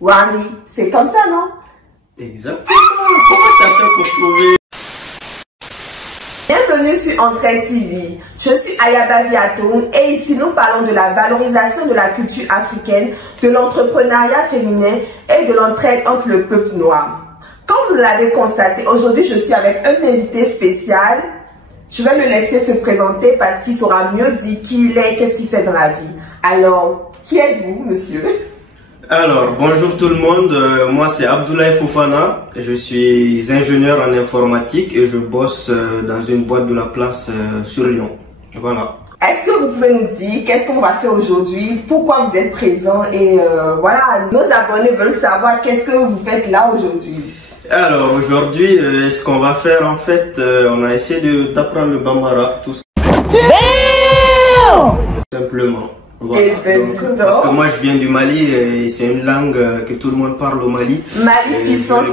Wari, c'est comme ça, non? Exactement. Comment t'as fait pour trouver? Bienvenue sur Entraide TV. Je suis Ayaba Viatoun et ici nous parlons de la valorisation de la culture africaine, de l'entrepreneuriat féminin et de l'entraide entre le peuple noir. Comme vous l'avez constaté, aujourd'hui je suis avec un invité spécial. Je vais le laisser se présenter parce qu'il saura mieux dire qui il est et qu'est-ce qu'il fait dans la vie. Alors, qui êtes-vous, monsieur? Alors, bonjour tout le monde, moi c'est Abdoulaye Fofana, je suis ingénieur en informatique et je bosse dans une boîte de la place sur Lyon. Voilà. Est-ce que vous pouvez nous dire qu'est-ce qu'on va faire aujourd'hui, pourquoi vous êtes présent et voilà, nos abonnés veulent savoir qu'est-ce que vous faites là aujourd'hui. Alors aujourd'hui, ce qu'on va faire en fait, on a essayé d'apprendre le Bambara, tout simplement. Voilà. Donc, parce que moi je viens du Mali et c'est une langue que tout le monde parle au Mali. Mali puissance.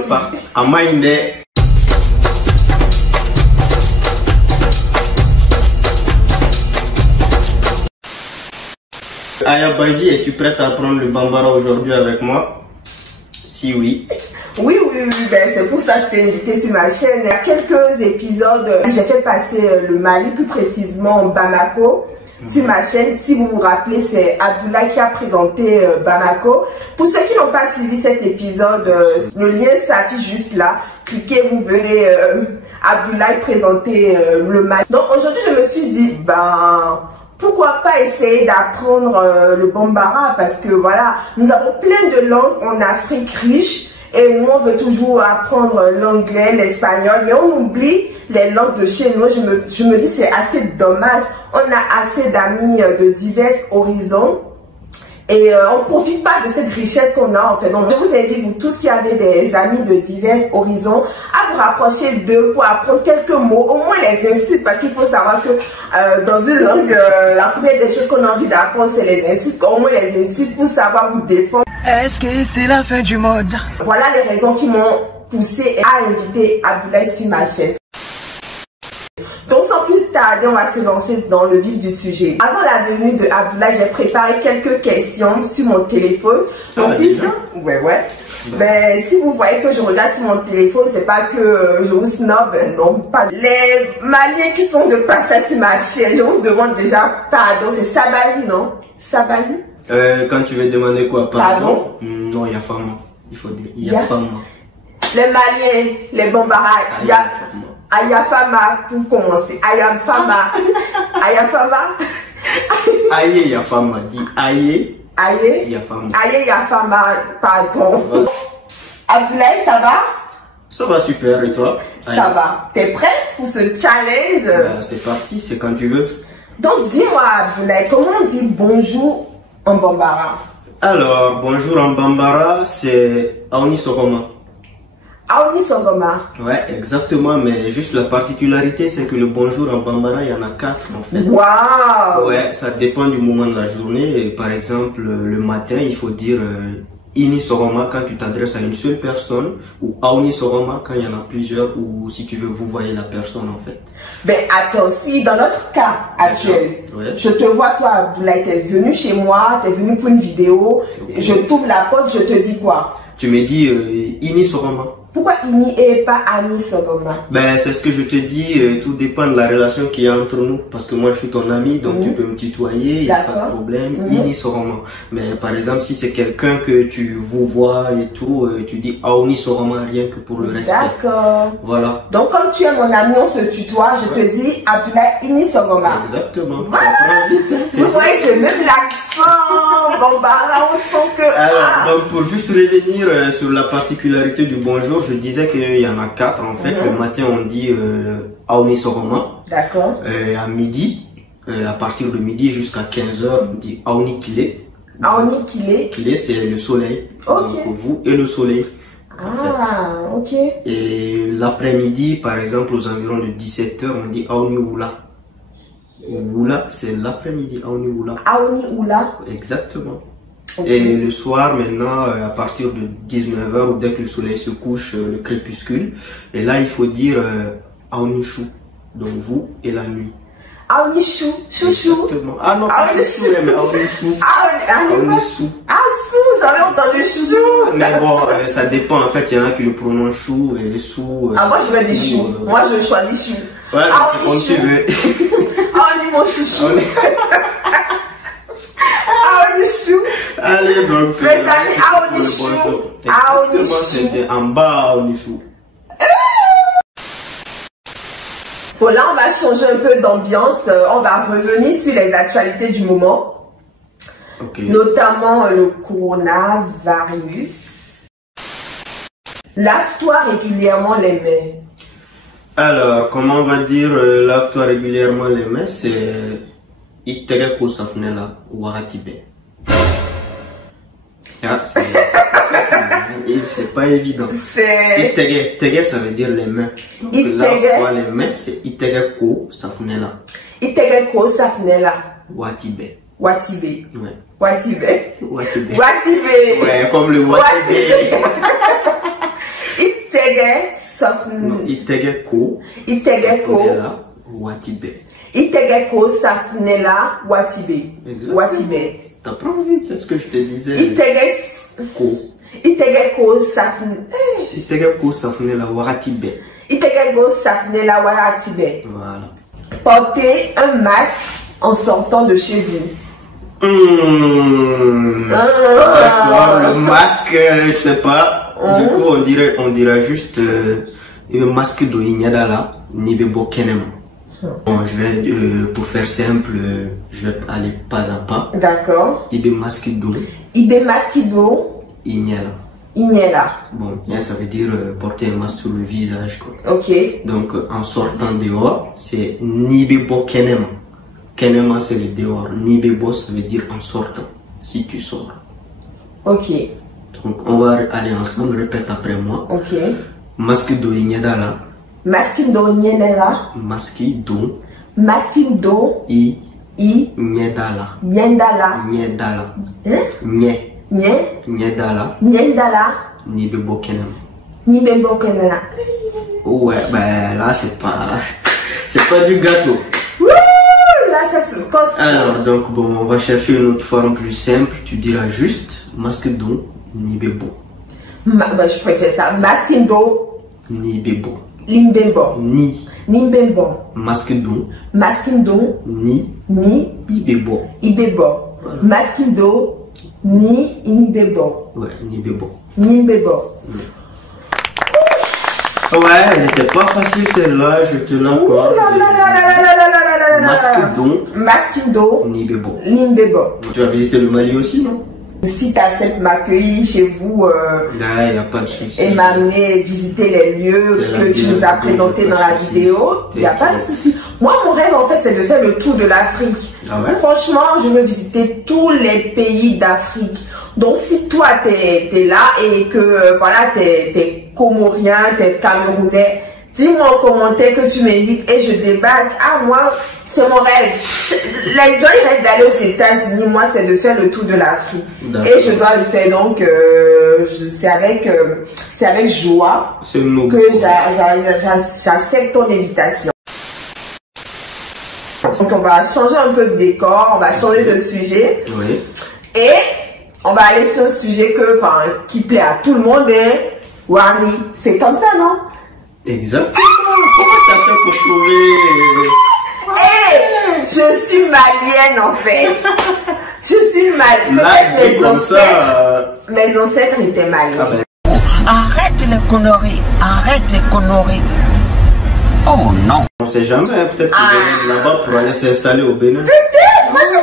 À Maïnde. Ayabaji, es-tu prête à apprendre le Bambara aujourd'hui avec moi? Si oui. Oui, ben, c'est pour ça que je t'ai invité sur ma chaîne. Il y a quelques épisodes, j'ai fait passer le Mali, plus précisément Bamako. Sur ma chaîne, si vous vous rappelez, c'est Abdoulaye qui a présenté Bamako. Pour ceux qui n'ont pas suivi cet épisode, le lien s'affiche juste là. Cliquez, vous verrez Abdoulaye présenter le Mali. Donc aujourd'hui, je me suis dit, ben, pourquoi pas essayer d'apprendre le Bambara, parce que voilà, nous avons plein de langues en Afrique riche. Et nous, on veut toujours apprendre l'anglais, l'espagnol, mais on oublie les langues de chez nous. Je me dis c'est assez dommage. On a assez d'amis de divers horizons et on ne profite pas de cette richesse qu'on a en fait. Donc, je vous invite, vous tous qui avez des amis de divers horizons, à vous rapprocher d'eux pour apprendre quelques mots, au moins les insultes, parce qu'il faut savoir que dans une langue, la première des choses qu'on a envie d'apprendre, c'est les insultes, au moins les insultes pour savoir vous défendre. Est-ce que c'est la fin du monde? Voilà les raisons qui m'ont poussé à inviter Abdoulaye sur ma chaîne. Donc sans plus tarder, on va se lancer dans le vif du sujet. Avant la venue de Abdoulaye, j'ai préparé quelques questions sur mon téléphone. Donc ouais. Mais si vous voyez que je regarde sur mon téléphone, c'est pas que je vous snob, non, pas. Les Maliens qui sont de passage sur ma chaîne, je vous demande déjà pardon, c'est Sabali, non? Sabali? Quand tu veux demander quoi, pardon? Non, il y a femme. Il faut dire, il y a femme. Les Maliens, les Bambara, il y a Ayafama pour commencer. Ayafama. Ayafama. Aïe, Yafama. Dis aïe. Aïe. Yafama. Aïe, Yafama. Pardon. Voilà. Abdoulaye, ça va? Ça va super, et toi? Ça va. T'es prêt pour ce challenge? C'est parti, c'est quand tu veux. Donc dis-moi Abdoulaye, comment on dit bonjour en Bambara? Alors, bonjour en Bambara, c'est Aouni Sogoma. Aouni Sogoma. Ouais, exactement, mais juste la particularité, c'est que le bonjour en Bambara, il y en a 4 en fait. Waouh! Ouais, ça dépend du moment de la journée. Et par exemple, le matin, il faut dire Ini Soroma quand tu t'adresses à une seule personne, ou Aouni Soroma quand il y en a plusieurs, ou si tu veux, vous voyez la personne en fait. Ben attends, si dans notre cas actuel, je te vois toi Abdoulaye, t'es venu chez moi, t'es venu pour une vidéo, je t'ouvre la porte, je te dis quoi? Tu me dis Ini Soroma. Pourquoi Ini et pas Ani Sogoma? Ben c'est ce que je te dis, tout dépend de la relation qu'il y a entre nous. Parce que moi je suis ton ami, donc tu peux me tutoyer, il n'y a pas de problème. Ini Soroma. Mais par exemple si c'est quelqu'un que tu vous vois et tout, tu dis Aouni Soroma rien que pour le respect. D'accord. Voilà. Donc comme tu es mon ami, on se tutoie, je te dis Abdoulaye Ini Sogoma. Exactement. Vous voyez, je lève l'accent. Bambara, on sent que... Alors, donc pour juste revenir sur la particularité du bonjour, je disais qu'il y en a 4 en fait. Le matin on dit Aouni Soroma. D'accord. À midi, à partir de midi jusqu'à 15h, on dit Aouni Kile. Aouni Kile. Kile c'est le soleil. Ok. Donc vous et le soleil. Ah, ok. Et l'après-midi, par exemple aux environs de 17h, on dit Aouni Oula. Oula, c'est l'après-midi, Aouni Oula. Aouni Oula. Exactement. Okay. Et le soir, maintenant, à partir de 19h, ou dès que le soleil se couche, le crépuscule, et là, il faut dire Aouni Chou, donc vous et la nuit. Aouni Chou, chouchou. Exactement. Ah non, pas chouchou, mais Aouni Chou. Aouni Chou. Ah, Sou, avez entendu chou. Mais bon, ça dépend. En fait, il y en a qui le prononcent chou et sou. Ah, moi, je veux des choux. Moi, je choisis chou. Ouais, ah, c'est comme tu veux. Ah, on dit mon chouchou. Ah, on dit chou. Allez, donc. Mais ça dit, ah, on dit chou. Ah, on dit chou. En bas, on dit chou. Bon, là, on va changer un peu d'ambiance. On va revenir sur les actualités du moment. Okay. Notamment le coronavirus. Lave-toi régulièrement les mains. Alors, comment on va dire lave-toi régulièrement les mains? C'est Itere Kosafnela Waratibe. Ah, c'est pas évident. Itere, ça veut dire les mains. Donc lave-toi les mains, c'est Itere Kosafnela. Itere Kosafnela. Watibe. Watibe. Ouais. Watibe. Watibe. Watibe. Ouais, comme le Watibe. Itege safnela. Itege ko. Itege ko. Watibe. Itege ko safnela watibe. Watibe. T'apprends vite, c'est ce que je te disais. Itege ko. Itege ko safnela. Itege ko safnela watibe. Itege ko safnela watibe. Voilà. Portez un masque en sortant de chez vous. D'accord, le masque, je sais pas. Du coup, on dirait juste le masque de Inyadala, Nibebo Kenem. Bon, je vais, pour faire simple, je vais aller pas à pas. D'accord. Ibe masque do. Ibe masque do. Inyala. Inyala. Bon, ça veut dire porter un masque sur le visage, quoi. Ok. Donc, en sortant dehors, c'est Nibebo Kenem. Kenema, c'est le dehors. Nibebo, ça veut dire en sortant. Si tu sors. Ok. Donc, on va aller ensemble. Répète après moi. Ok. Masque do Inyadala. Masque do Inyadala. Masque do. Masque do. Nyedala. Nyendala. Nyedala. Nye. Nyedala. Nyendala. Nibebo Kenema. Nibebo Kenema. Ouais, ben là, c'est pas du gâteau. Alors, donc, bon, on va chercher une autre forme plus simple. Tu diras juste masque do Nibebo. Je préfère ça. Masque do Nibebo. Limbebo. Nimbebo. Masque do. Masque do. Ibebo. Ibebo. Voilà. Masque do. Imbebo. Ouais, Nibebo. Nimbebo. Ouais, elle n'était pas facile celle-là, je te l'accorde. Masque do. Nibebo. Tu vas visiter le Mali aussi, non? Si tu acceptes m'accueillir chez vous il n'y a pas de souci. Et m'amener visiter les lieux que tu nous as présentés dans la vidéo, il n'y a pas de souci. Moi, mon rêve, en fait, c'est de faire le tour de l'Afrique. Ah ouais? Franchement, je veux visiter tous les pays d'Afrique. Donc, si toi, tu es là et que, voilà, tu es Comorien, tu es Camerounais, dis-moi en commentaire que tu m'invites et je débarque. Ah, moi, c'est mon rêve. Les gens, ils rêvent d'aller aux États-Unis. Moi, c'est de faire le tour de l'Afrique. Et je dois le faire. Donc, c'est avec joie que j'accepte ton invitation. Donc, on va changer un peu de décor. On va changer de sujet. Oui. Et on va aller sur un sujet qui plaît à tout le monde. Hein? Wari, c'est comme ça, non? Exactement. Comment tu as fait pour trouver? Je suis malienne en fait. Je suis malienne. Mes ancêtres étaient maliens. Ah ben. Arrête les conneries. Arrête les conneries. Oh non. On sait jamais, peut-être que là-bas pour aller s'installer au Bénin. Peut-être.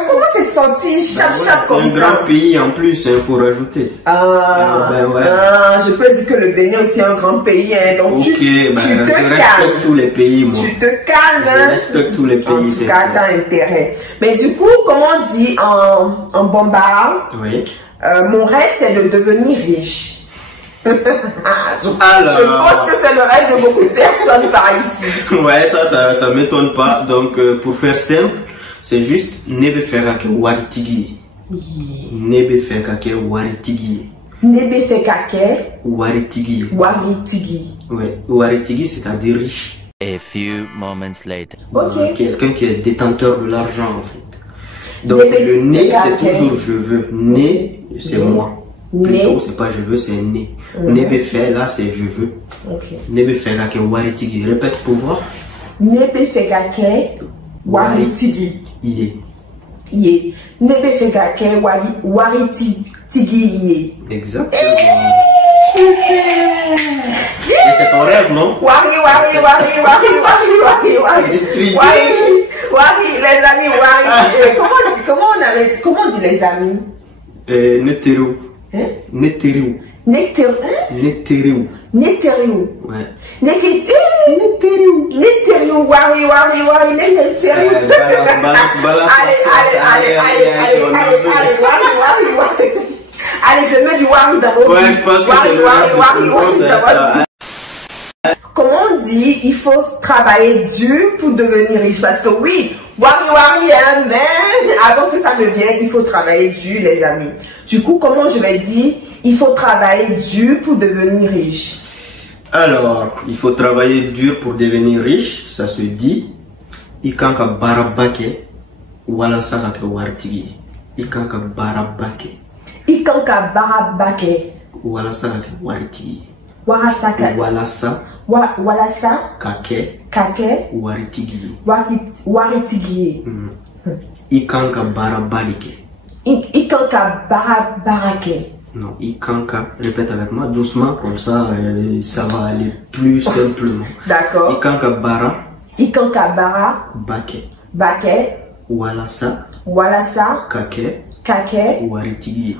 Comment c'est senti chap comme ça? C'est un grand pays en plus, il faut rajouter. Je peux dire que le Bénin aussi est un grand pays. Hein, donc ok, tu te je respecte tous les pays, moi. Tu te calmes. Je respecte tous les pays. En tout cas, t'as intérêt. Mais du coup, comme on dit en Bambara, oui. Mon rêve c'est de devenir riche. Je pense que c'est le rêve de beaucoup de personnes par ici. Ouais, ça m'étonne pas. Donc, pour faire simple, c'est juste nebe fekake waritigi. Nebe fekake waritigi. Nebe fekake waritigi. Waritigi. Ouais, waritigi, c'est-à-dire riche. A few moments later. Ok. Quelqu'un qui est détenteur de l'argent, en fait. Donc, le né, c'est toujours je veux. Né, c'est moi. Plutôt, c'est pas je veux, c'est né. Nebe fait, là, c'est je veux. Nebe fait, là, que waritigi. Répète pour voir. Nebe fait, que waritigi. Yé. Yé. Nebe fait, que waritigi. Yé. Exactement. Et c'est ton rêve, non? Wari, les amis, Wari. Comment on dit les amis? Neteru. Hein? Neteru. Neteru. Neteru. Neteru. Ouais. Neteru. Neteru. Wari, Neteru. Balance. Allez, Wari. Allez, je mets du Wari dans votre vie. Ouais, je pense que c'est le Wari. Comment on dit, il faut travailler dur pour devenir riche? Parce que oui, Wari, hein, mais avant que ça me vienne, il faut travailler dur, les amis. Du coup, comment je vais dire, il faut travailler dur pour devenir riche? Alors, il faut travailler dur pour devenir riche, ça se dit, ikanka barabake, wala sarake wartigi. Ikanka barabake. Ikanka barabake. Wala sarake wartigi. Walasa kake waritigi. Ikanka barabalike. Ikanka barabarake. Non, ikanka, répète avec moi doucement, comme ça, ça va aller plus simplement. D'accord. Ikanka bara bake walasa kake waritigi.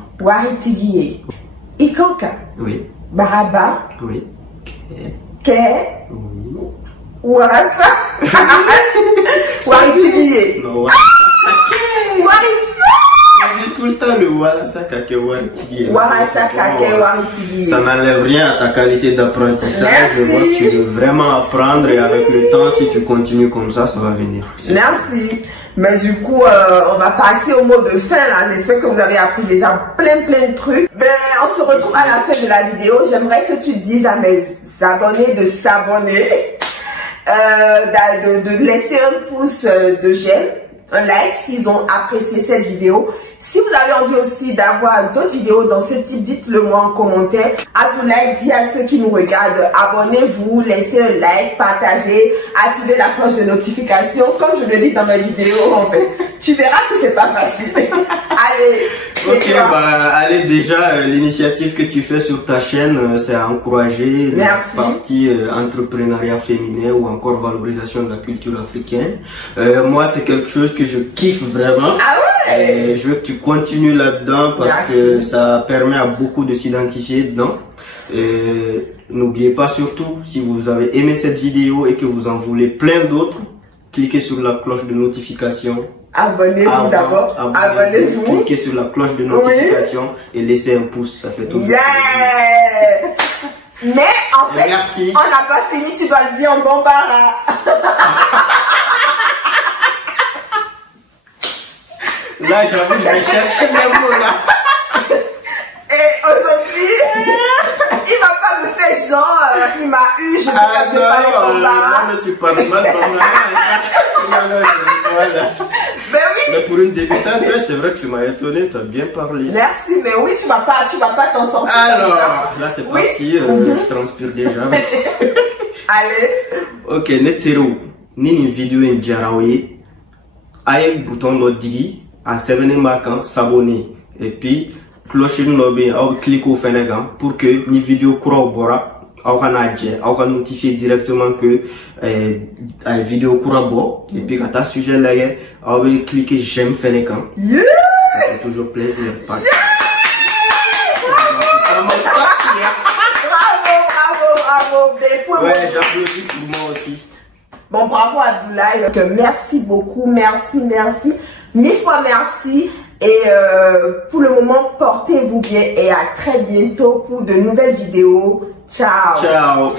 Ikanka oui baraba oui ke walasa waritigi. Non, je dis tout le temps le walasa kake waritigi. Walasa kake waritigi. Ça n'enlève rien à ta qualité d'apprentissage. Je vois que tu veux vraiment apprendre et avec le temps, si tu continues comme ça, ça va venir. Merci. Mais du coup, on va passer au mot de fin là. J'espère que vous avez appris déjà plein de trucs. Ben, on se retrouve à la fin de la vidéo. J'aimerais que tu dises à mes abonnés de s'abonner, de laisser un pouce de j'aime, un like s'ils ont apprécié cette vidéo. Si vous avez envie aussi d'avoir d'autres vidéos dans ce type, dites-le moi en commentaire. Abdoulaye dit à ceux qui nous regardent, abonnez-vous, laissez un like, partagez, activez la cloche de notification, comme je le dis dans mes vidéos en fait. Tu verras que c'est pas facile. Allez. Ok, bah allez, déjà l'initiative que tu fais sur ta chaîne, c'est à encourager la partie entrepreneuriat féminin ou encore valorisation de la culture africaine. Moi, c'est quelque chose que je kiffe vraiment. Ah ouais. Et je veux que tu continues là-dedans parce que ça permet à beaucoup de s'identifier dedans. N'oubliez pas surtout, si vous avez aimé cette vidéo et que vous en voulez plein d'autres, cliquez sur la cloche de notification. Abonnez-vous d'abord. Abonnez-vous. Cliquez sur la cloche de notification et laissez un pouce. Ça fait tout. Yeah. Mais en fait, merci. On n'a pas fini. Tu dois le dire en bambara. Là, j'avoue, je vais chercher mes mots là. Et aujourd'hui, il va pas me faire genre, il m'a eu, je sais pas bien parler bambara. Non, mais tu parles mal bambara. Voilà. Mais oui. Mais pour une débutante, c'est vrai que tu m'as étonné, tu as bien parlé. Merci, mais oui, tu vas pas t'en sortir. Alors, là c'est parti, je transpire déjà. Allez. Ok, Neteru, nini vidéo en jaraoye, aye bouton no digi, à s'abonner et puis cloche nobe, ou cliquer au Fénégan pour que ni vidéo courant bora. On va notifier directement que la vidéo courant et puis quand tu as sujet là, on va cliquer j'aime Fénécan. Yeah! Ça fait toujours plaisir. Bravo! Ouais, j'applaudis pour moi aussi. Bon, bravo Abdoulaye. Merci beaucoup, merci. 1000 fois merci. Et pour le moment, portez-vous bien et à très bientôt pour de nouvelles vidéos. Ciao. Ciao.